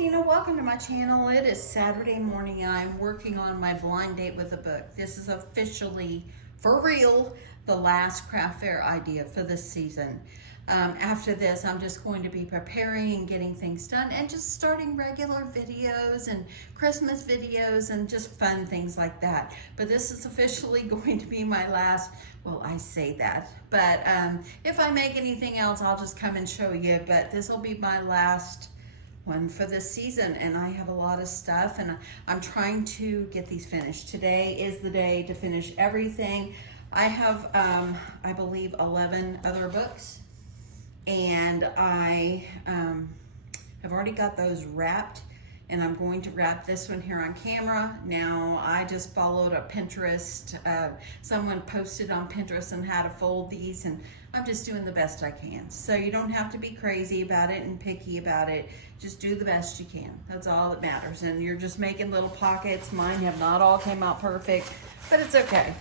Deanna, welcome to my channel. It is Saturday morning and I'm working on my blind date with a book. This is officially, for real, the last craft fair idea for this season. After this, I'm just going to be preparing and getting things done and just starting regular videos and Christmas videos and just fun things like that. But this is officially going to be my last, well, I say that, but if I make anything else, I'll just come and show you. But this will be my last one for this season, and I have a lot of stuff and I'm trying to get these finished. Today is the day to finish everything. I have, I believe, 11 other books. And I have already got those wrapped, and I'm going to wrap this one here on camera. Now, I just followed a Pinterest. Someone posted on Pinterest on how to fold these, and I'm just doing the best I can. So you don't have to be crazy about it and picky about it. Just do the best you can. That's all that matters. And you're just making little pockets. Mine have not all came out perfect, but it's okay.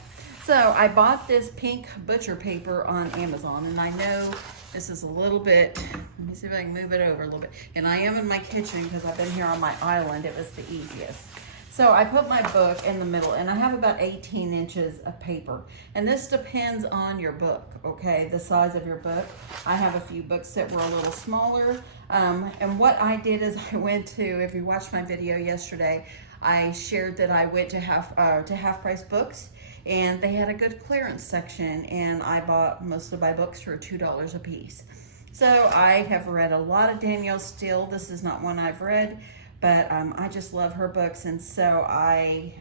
So I bought this pink butcher paper on Amazon, and I know this is a little bit, let me see if I can move it over a little bit. And I am in my kitchen because I've been here on my island. It was the easiest. So I put my book in the middle, and I have about 18 inches of paper. And this depends on your book, okay? The size of your book. I have a few books that were a little smaller. And what I did is I went to, if you watched my video yesterday, I shared that I went to Half Price Books, and they had a good clearance section, and I bought most of my books for $2 a piece. So I have read a lot of Danielle Steele. This is not one I've read, but I just love her books, and so I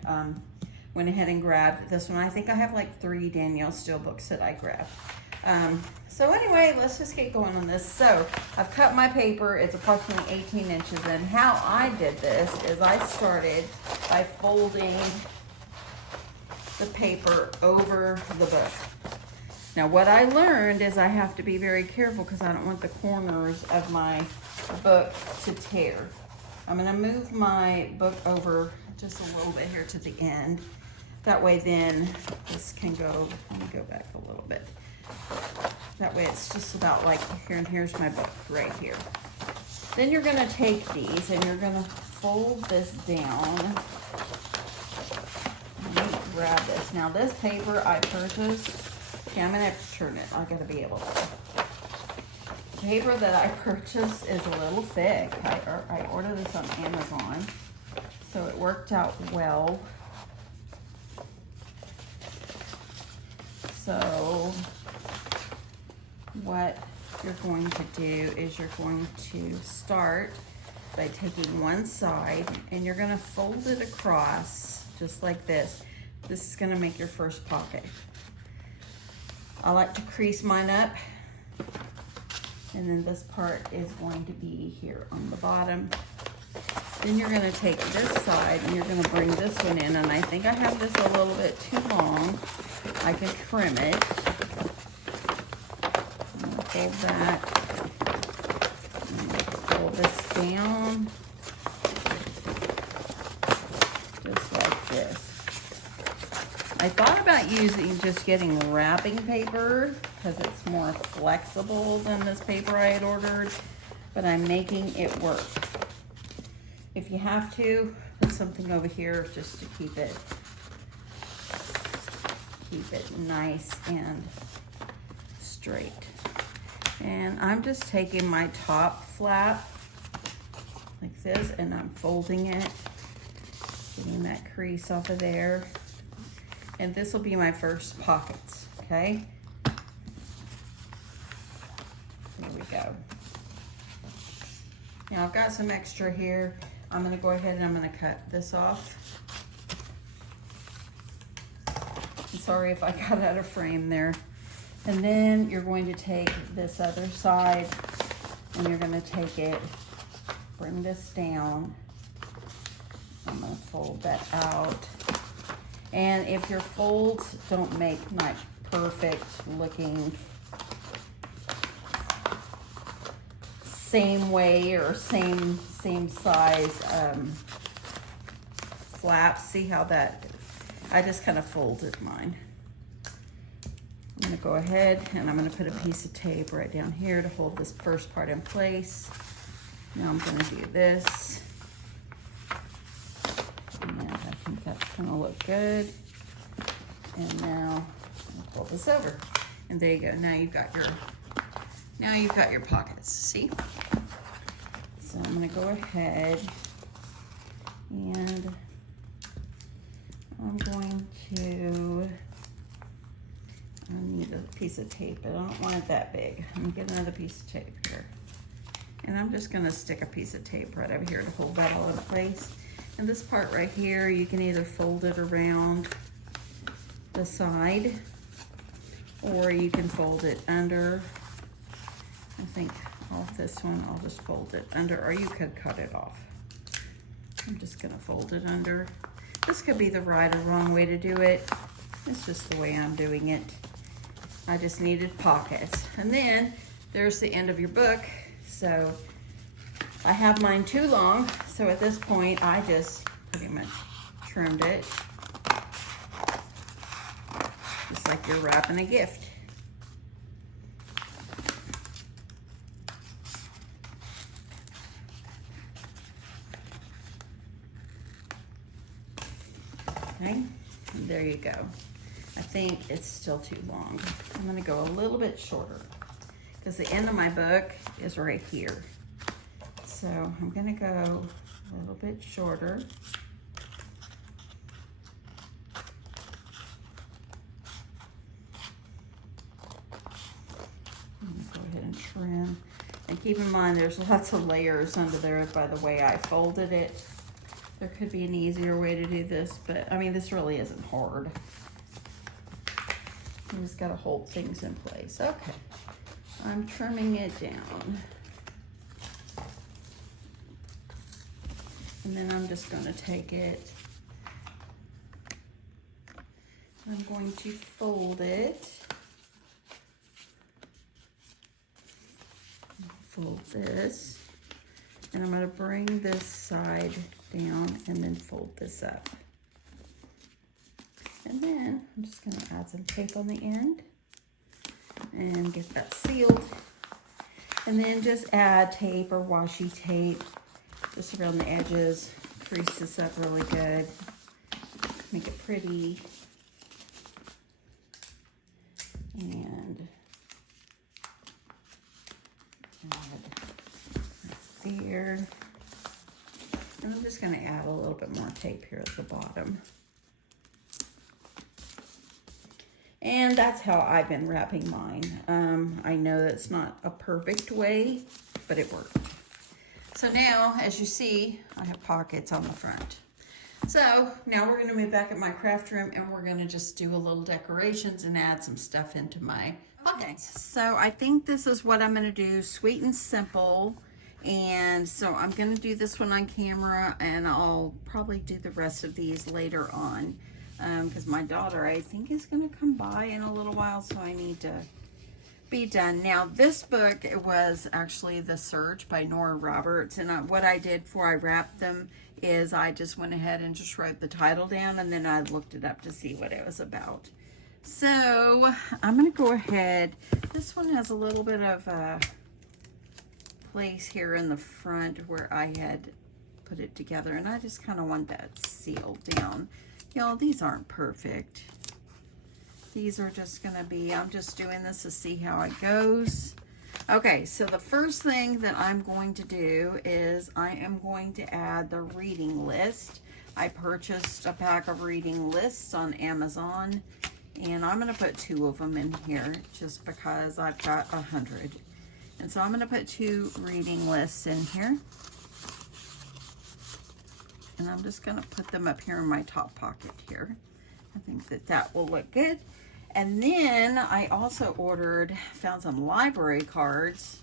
went ahead and grabbed this one. I think I have like 3 Danielle Steele books that I grabbed. So anyway, let's just get going on this. So I've cut my paper. It's approximately 18 inches, and how I did this is I started by folding the paper over the book. Now what I learned is I have to be very careful because I don't want the corners of my book to tear. I'm gonna move my book over just a little bit here to the end. That way then this can go, let me go back a little bit. That way it's just about like here, and here's my book right here. Then you're gonna take these and you're gonna fold this down. Grab this. Now this paper I purchased, okay, I'm gonna have to turn it. I gotta be able to. The paper that I purchased is a little thick. I ordered this on Amazon, so it worked out well. So what you're going to do is you're going to start by taking one side and you're gonna fold it across just like this. This is gonna make your first pocket. I like to crease mine up, and then this part is going to be here on the bottom. Then you're gonna take this side and you're gonna bring this one in, and I think I have this a little bit too long. I can trim it. I'm gonna fold that. I'm gonna fold this down, just like this. I thought about just getting wrapping paper because it's more flexible than this paper I had ordered, but I'm making it work. If you have to, put something over here just to keep it nice and straight. And I'm just taking my top flap like this, and I'm folding it, getting that crease off of there. And this will be my first pockets, okay? There we go. Now I've got some extra here. I'm gonna go ahead and I'm gonna cut this off. I'm sorry if I got out of frame there. And then you're going to take this other side and you're gonna take it, bring this down. I'm gonna fold that out. And if your folds don't make like perfect looking same way or same size flaps, see how that, I just kind of folded mine. I'm gonna go ahead and I'm gonna put a piece of tape right down here to hold this first part in place. Now I'm gonna do this. gonna look good. And now I'll pull this over. And there you go. Now you've got your pockets. See? So I'm gonna go ahead and I'm going to, I need a piece of tape, but I don't want it that big. I'm gonna get another piece of tape here. And I'm just gonna stick a piece of tape right over here to hold that all in place. And this part right here, you can either fold it around the side or you can fold it under. I think off this one, I'll just fold it under, or you could cut it off. I'm just gonna fold it under. This could be the right or wrong way to do it. It's just the way I'm doing it. I just needed pockets. And then there's the end of your book. So I have mine too long. So at this point, I just pretty much trimmed it. Just like you're wrapping a gift. Okay, and there you go. I think it's still too long. I'm gonna go a little bit shorter because the end of my book is right here. So I'm gonna go a little bit shorter. Go ahead and trim. And keep in mind there's lots of layers under there by the way I folded it. There could be an easier way to do this, but I mean, this really isn't hard. You just gotta hold things in place. Okay, I'm trimming it down. And then I'm just gonna take it, I'm going to fold it. Fold this, and I'm gonna bring this side down and then fold this up. And then I'm just gonna add some tape on the end and get that sealed. And then just add tape or washi tape just around the edges. Crease this up really good. Make it pretty. And add right there. And I'm just going to add a little bit more tape here at the bottom. And that's how I've been wrapping mine. I know that's not a perfect way, but it worked. So now, as you see, I have pockets on the front. So now we're going to move back at my craft room and we're going to just do a little decorations and add some stuff into my pockets. So I think this is what I'm going to do, sweet and simple. And so I'm going to do this one on camera and I'll probably do the rest of these later on because my daughter, I think, is going to come by in a little while, so I need to be done. Now, this book, it was actually The Surge by Nora Roberts, and what I did before I wrapped them is I just went ahead and just wrote the title down, and then I looked it up to see what it was about. So I'm going to go ahead. This one has a little bit of a place here in the front where I had put it together, and I just kind of want that sealed down. Y'all, these aren't perfect. These are just going to be, I'm just doing this to see how it goes. Okay, so the first thing that I'm going to do is I am going to add the reading list. I purchased a pack of reading lists on Amazon, and I'm going to put 2 of them in here just because I've got 100. And so I'm going to put 2 reading lists in here. And I'm just going to put them up here in my top pocket here. I think that that will look good. And then I also found some library cards.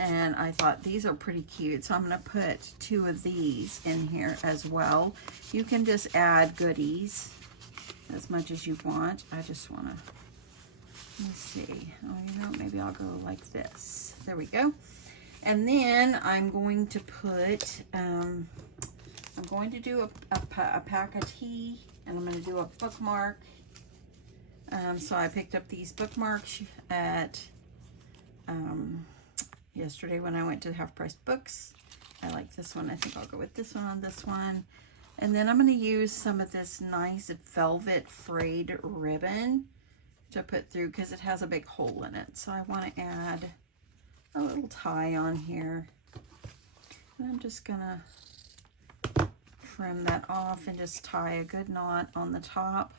And I thought these are pretty cute. So I'm going to put 2 of these in here as well. You can just add goodies as much as you want. I just want to, let me see. Oh, you know, maybe I'll go like this. There we go. And then I'm going to put, I'm going to do a pack of tea, and I'm going to do a bookmark. So I picked up these bookmarks at yesterday when I went to Half Price Books. I like this one. I think I'll go with this one on this one. And then I'm going to use some of this nice velvet frayed ribbon to put through because it has a big hole in it. So I want to add a little tie on here. And I'm just going to trim that off and just tie a good knot on the top.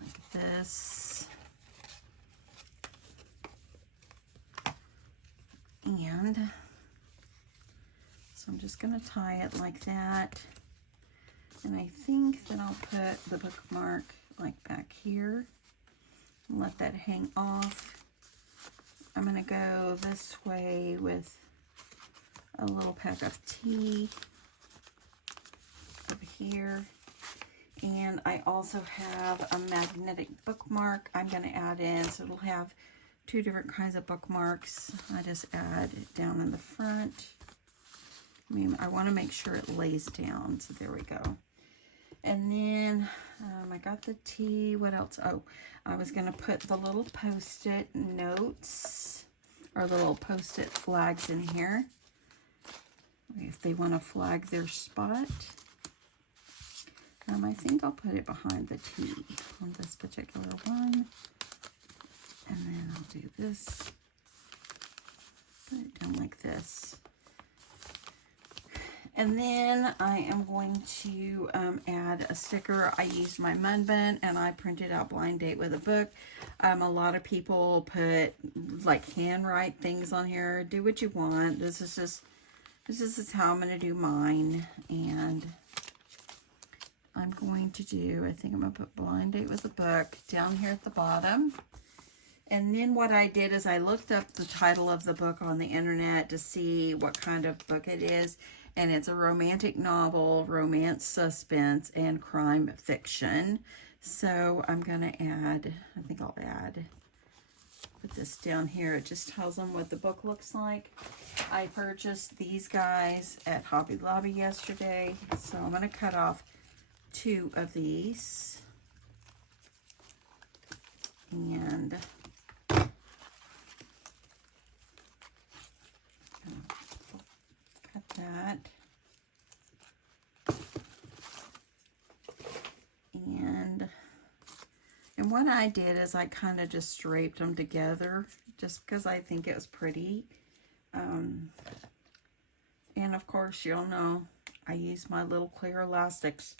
Like this. And so I'm just going to tie it like that. And I think that I'll put the bookmark like back here and let that hang off. I'm going to go this way with a little pack of tea over here. And I also have a magnetic bookmark I'm going to add in. So it'll have two different kinds of bookmarks. I just add it down in the front. I want to make sure it lays down. So there we go. And then I got the tea. What else? Oh, I was going to put the little post-it notes or little post-it flags in here if they want to flag their spot. I think I'll put it behind the tea on this particular one. And then I'll do this. Put it down like this. And then I am going to add a sticker. I used my Munbyn and I printed out Blind Date with a Book. A lot of people put like handwrite things on here. Do what you want. This is how I'm going to do mine. And I'm going to do, I think I'm going to put Blind Date with a Book down here at the bottom. And then what I did is I looked up the title of the book on the internet to see what kind of book it is. And it's a romantic novel, romance, suspense, and crime fiction. So I'm going to add, I think I'll put this down here. It just tells them what the book looks like. I purchased these guys at Hobby Lobby yesterday. So I'm going to cut off 2 of these. And that. And what I did is I kind of just draped them together just because I think it was pretty. And of course, you'll know I use my little clear elastics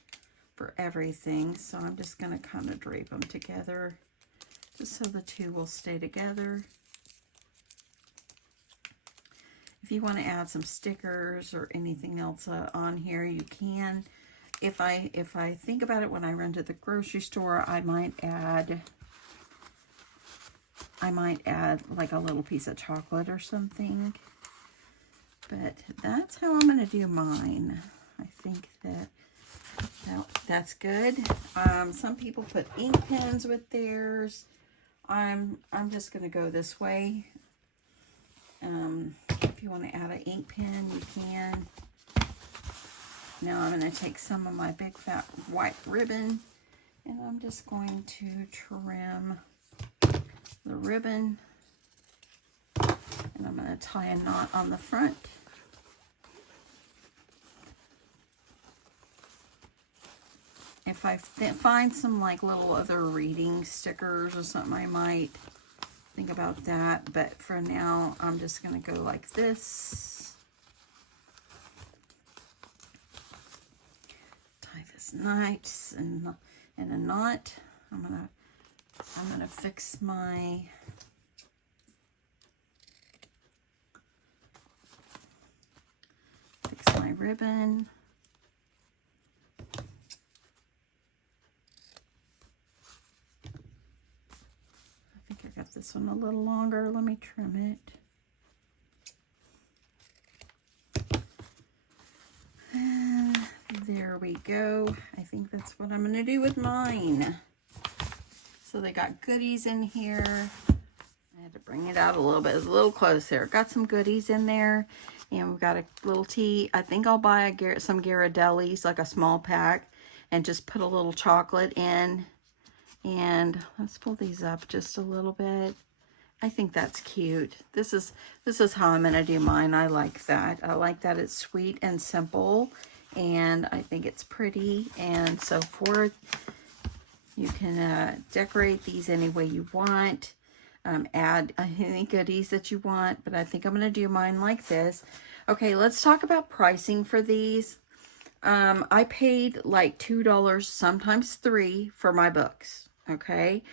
for everything. So I'm just going to kind of drape them together just so the two will stay together. If you want to add some stickers or anything else on here, you can. If I think about it, when I run to the grocery store, I might add like a little piece of chocolate or something. But that's how I'm going to do mine. I think that's good. Some people put ink pens with theirs. I'm just going to go this way. If you want to add an ink pen, you can. Now I'm going to take some of my big fat white ribbon and I'm just going to trim the ribbon and I'm going to tie a knot on the front. If I find some like little other reading stickers or something, I might think about that, but for now I'm just going to go like this. Tie this nice and a knot. I'm gonna fix my ribbon. I think I got this one a little longer. Let me trim it. And there we go. I think that's what I'm going to do with mine. So they got goodies in here. I had to bring it out a little bit. It's a little close there. Got some goodies in there. And we've got a little tea. I think I'll buy some Ghirardellis, like a small pack, and just put a little chocolate in. And let's pull these up just a little bit. I think that's cute. This is how I'm gonna do mine. I like that. I like that it's sweet and simple, and I think it's pretty and so forth. You can decorate these any way you want. Add any goodies that you want, but I think I'm gonna do mine like this. Okay, let's talk about pricing for these. I paid like $2, sometimes $3 for my books. Okay.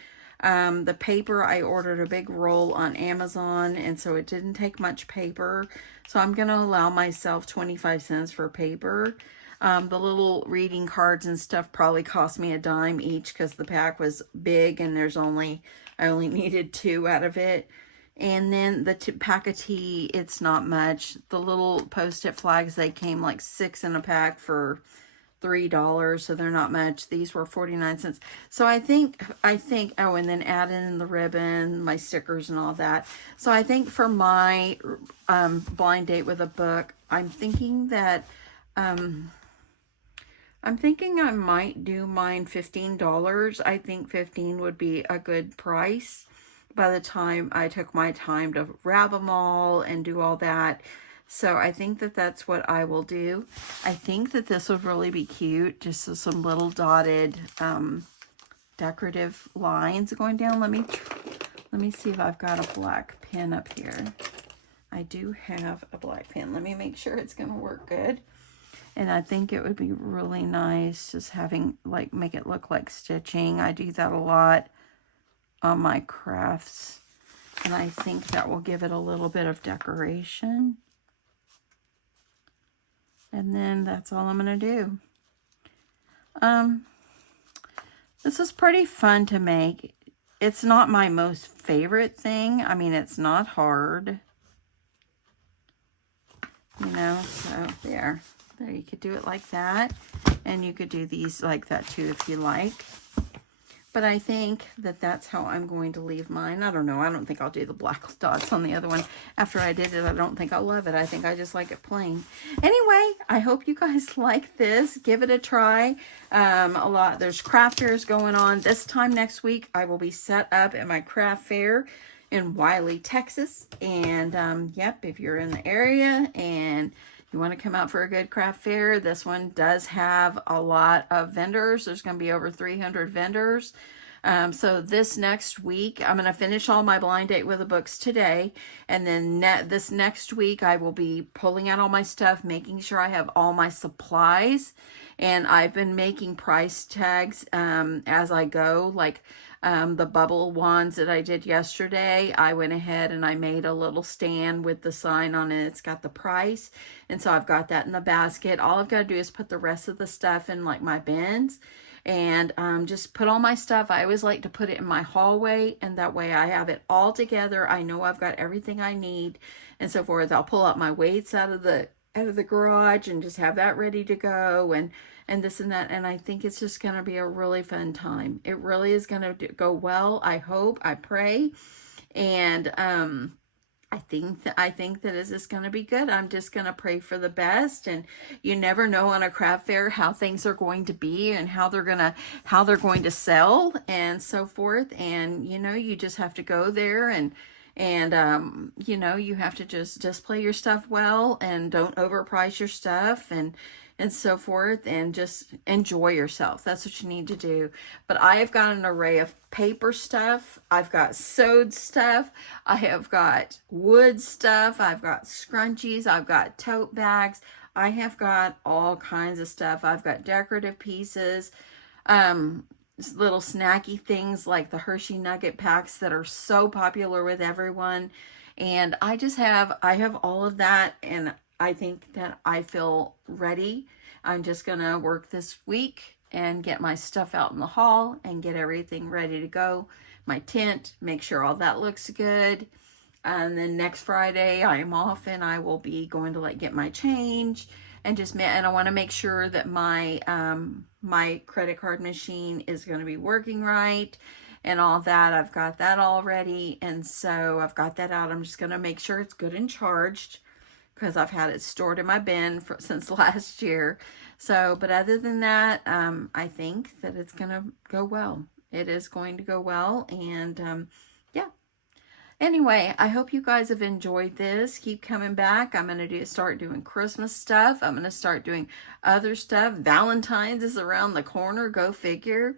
The paper, I ordered a big roll on Amazon, and so it didn't take much paper. So I'm going to allow myself 25 cents for paper. The little reading cards and stuff probably cost me $0.10 each because the pack was big and I only needed 2 out of it. And then the pack of tea, it's not much. The little Post-it flags, they came like 6 in a pack for $3, so they're not much. These were 49 cents. So I think, oh, and then add in the ribbon, my stickers and all that. So I think for my blind date with a book, I'm thinking that, I'm thinking I might do mine $15. I think 15 would be a good price by the time I took my time to wrap them all and do all that. So I think that that's what I will do. I think that this would really be cute. Just so some little dotted decorative lines going down. Let me see if I've got a black pen up here. I do have a black pen. Let me make sure it's going to work good. And I think it would be really nice just having, like, make it look like stitching. I do that a lot on my crafts. And I think that will give it a little bit of decoration. And then that's all I'm going to do. This is pretty fun to make. It's not my most favorite thing. I mean, it's not hard. You know, so there. There, you could do it like that. And you could do these like that too if you like. But I think that that's how I'm going to leave mine. I don't know. I don't think I'll do the black dots on the other one. After I did it, I don't think I'll love it. I think I just like it plain. Anyway, I hope you guys like this. Give it a try. There's craft fairs going on. This time next week, I will be set up at my craft fair in Wiley, Texas. And, yep, if you're in the area and you want to come out for a good craft fair, this one does have a lot of vendors. There's going to be over 300 vendors. So this next week, I'm going to finish all my blind date with the books today. And then this next week, I will be pulling out all my stuff, making sure I have all my supplies. And I've been making price tags as I go, like the bubble wands that I did yesterday. I went ahead and I made a little stand with the sign on it. It's got the price. And so I've got that in the basket. All I've got to do is put the rest of the stuff in like my bins and just put all my stuff. I always like to put it in my hallway, and that way I have it all together. I know I've got everything I need and so forth. I'll pull out my weights out of the garage and just have that ready to go and this and that. And I think it's just going to be a really fun time. It really is going to go well. I hope, I pray. And I think that is just going to be good. I'm just going to pray for the best. And you never know on a craft fair how things are going to be and how they're going to sell and so forth. And you know, you just have to go there and you know, you have to just display your stuff well and don't overprice your stuff and so forth, and just enjoy yourself. That's what you need to do. But I have got an array of paper stuff. I've got sewed stuff. I have got wood stuff. I've got scrunchies. I've got tote bags. I have got all kinds of stuff. I've got decorative pieces, little snacky things like the Hershey Nugget packs that are so popular with everyone. And I have all of that, and I think that I feel ready. I'm just going to work this week and get my stuff out in the hall and get everything ready to go. My tent, make sure all that looks good. And then next Friday I'm off and I will be going to like get my change and I want to make sure that my my credit card machine is going to be working right and all that. I've got that all ready, and so I've got that out. I'm just going to make sure it's good and charged, because I've had it stored in my bin since last year. So, but other than that, I think that it's going to go well. It is going to go well. And, yeah. Anyway, I hope you guys have enjoyed this. Keep coming back. I'm going to start doing Christmas stuff. I'm going to start doing other stuff. Valentine's is around the corner. Go figure.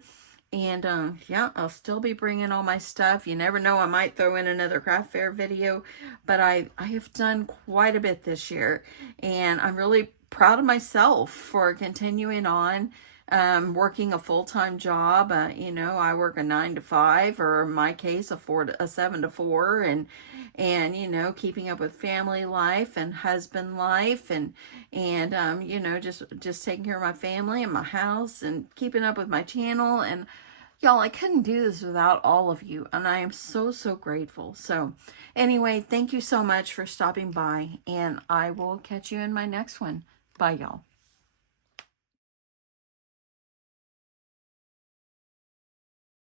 And yeah, I'll still be bringing all my stuff. You never know, I might throw in another craft fair video. But I have done quite a bit this year. And I'm really proud of myself for continuing on. Working a full-time job. You know, I work a 9 to 5, or in my case, a 7 to 4, and you know, keeping up with family life and husband life, and you know, just taking care of my family and my house and keeping up with my channel. And y'all, I couldn't do this without all of you, and I am so, so grateful. So anyway, thank you so much for stopping by, and I will catch you in my next one. Bye, y'all.